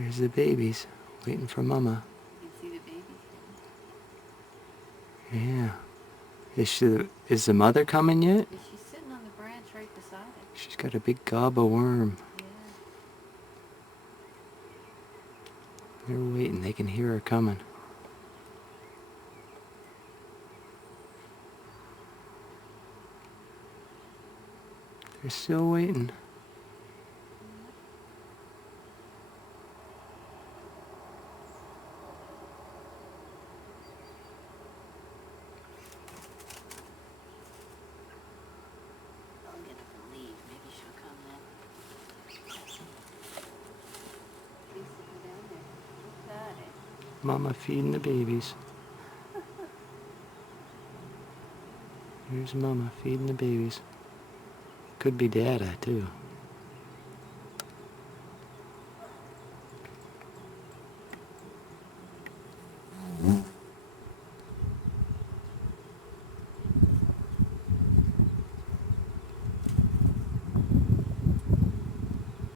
There's the babies waiting for Mama. You can see the babies Yeah. Is the mother coming yet? here. She's sitting on the branch right beside it. She's got a big gob of worm. Yeah. They're waiting. They can hear her coming. They're still waiting. I'll get up and leave. Maybe she'll come then. Please sit down there. Look at it. Mama feeding the babies. Here's Mama feeding the babies. Could be Dada, too.